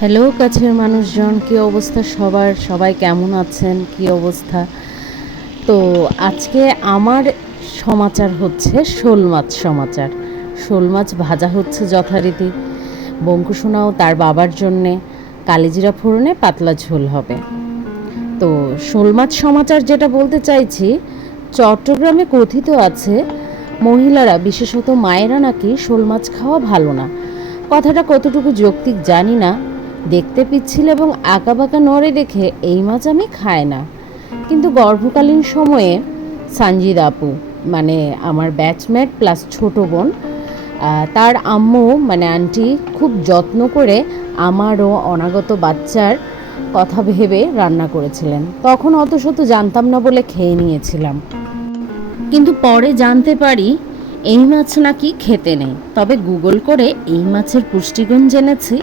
Hello, কাছের মানুষজন, কি অবস্থা সবার? সবাই কেমন আছেন? কি অবস্থা? তো আজকে আমার সমাচার হচ্ছে শোল মাছ সমাচার। শোল মাছ ভাজা হচ্ছে যথারীতি। বঙ্কুসোনাও তার বাবার জন্যে কালিজিরা ফোড়নে পাতলা ঝোল হবে। তো শোল মাছ সমাচার যেটা বলতে চাইছি, চট্টগ্রামে কথিত আছে, মহিলারা, বিশেষত মায়েরা নাকি শোল মাছ খাওয়া ভালো না। কথাটা কতটুকু যৌক্তিক জানি না। দেখতে পিচ্ছিল এবং আঁকাবাঁকা নড়ে দেখে এই মাছ আমি খাই না। কিন্তু গর্ভকালীন সময়ে সানজিদ আপু মানে আমার ব্যাচমেট প্লাস ছোট বোন তার আম্মু মানে আন্টি খুব যত্ন করে আমারও অনাগত বাচ্চার কথা ভেবে রান্না করেছিলেন। তখন অত শত জানতাম না বলে খেয়ে নিয়েছিলাম। কিন্তু পরে জানতে পারি এই মাছ নাকি খেতে নেই। তবে গুগল করে এই মাছের পুষ্টিগুণ জেনেছি।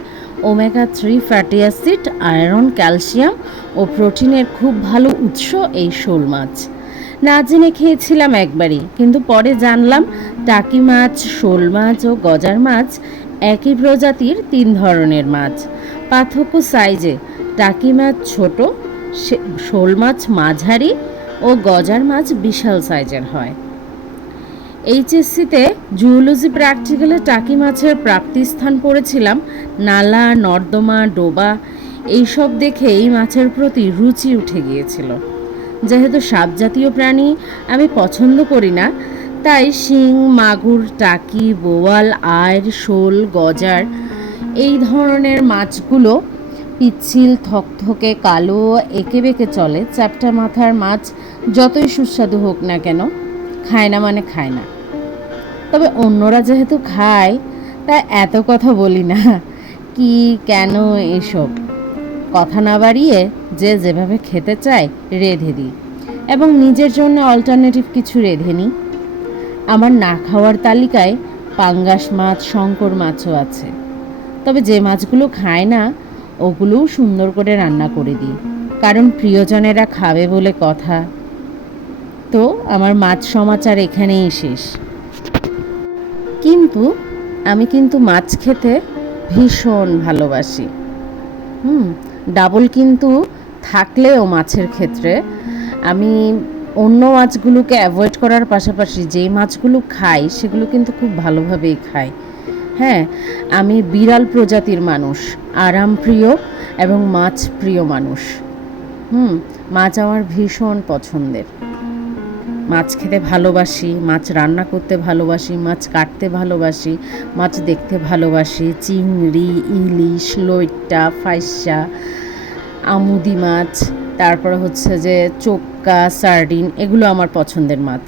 Omega three fatty acid, iron, calcium ও প্রোটিনের খুব ভালো উৎস এই শোল মাছ। না জেনে খেয়েছিলাম একবারই, কিন্তু পরে জানলাম টাকি মাছ, শোল মাছ ও গজার মাছ একই প্রজাতির তিন ধরনের মাছ। পার্থক্য সাইজে টাকি মাছ ছোট শোল মাছ মাঝারি ও গজার মাছ বিশাল সাইজের হয়। এইচএসসিতে জুওলজি প্র্যাকটিক্যালে টাকি মাছের প্রাপ্তিস্থান পড়েছিলাম। নালা, নর্দমা, ডোবা, এইসব দেখে এই মাছের প্রতি রুচি উঠে গিয়েছিল। যেহেতু সাপ জাতীয় প্রাণী, আমি পছন্দ করি না, তাই শিং, মাগুর, টাকি, বোয়াল আয়ের শোল, গজার এই ধরনের মাছগুলো পিচ্ছিল, থকথকে, কালো, এঁকে বেঁকে চলে। চ্যাপটা মাথার মাছ যতই সুস্বাদু হোক না কেন, খায় না মানে খায় না। তবে অন্যরা যেহেতু খায় তাই এত কথা বলি না। কি, কেন এসব? কথা না বাড়িয়ে যে যেভাবে খেতে চায়, রেঁধে দিই। এবং নিজের জন্য অল্টারনেটিভ কিছু রেঁধে নিই। আমার না খাওয়ার তালিকায় পাঙ্গাস মাছ, শঙ্কর মাছও আছে। তবে যে মাছগুলো খায় না, ওগুলোও সুন্দর করে রান্না করে দিই। কারণ প্রিয়জনেরা খাবে বলে কথা। তো, আমার মাছ সমাচার এখানেই শেষ। কিন্তু আমি কিন্তু মাছ খেতে ভীষণ ভালোবাসি। হুম, ডাবল কিন্তু থাকলেও মাছের ক্ষেত্রে আমি অন্য মাছগুলোকে অ্যাভয়েড করার পাশাপাশি যেই মাছগুলো খাই সেগুলো কিন্তু খুব ভালোভাবেই খাই। হ্যাঁ আমি বিড়াল প্রজাতির মানুষ, আরাম প্রিয় এবং মাছ প্রিয় মানুষ। হুম, মাছ আমার ভীষণ পছন্দের। মাছ খেতে ভালোবাসি, মাছ রান্না করতে ভালোবাসি, মাছ কাটতে ভালোবাসি, মাছ দেখতে ভালোবাসি, চিংড়ি, ইলিশ, লইট্টা, ফাইসা, আমুদি মাছ, তারপর হচ্ছে যে চোক্কা, সার্ডিন, এগুলো আমার পছন্দের মাছ।